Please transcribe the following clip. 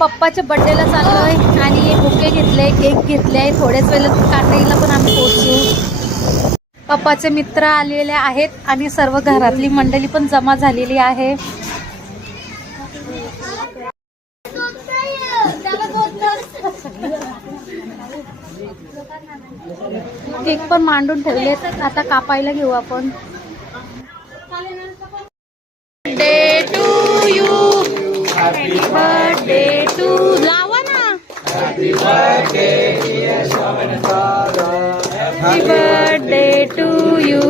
पप्पाच्या बर्थडेला चाललोय आणि बुके घेतले, केक घेतले. थोड्याच वेळात काटरीला पण आम्ही पोहोचू. पप्पाचे मित्र आलेले आहेत आणि सर्व घरातली मंडळी पण जमा झालेली आहे. केक पण मांडून ठेवलेत, आता कापायला घेऊ आपण. Birthday to you, happy birthday to, लावा ना. Happy birthday dear Shobhandada, happy birthday to you.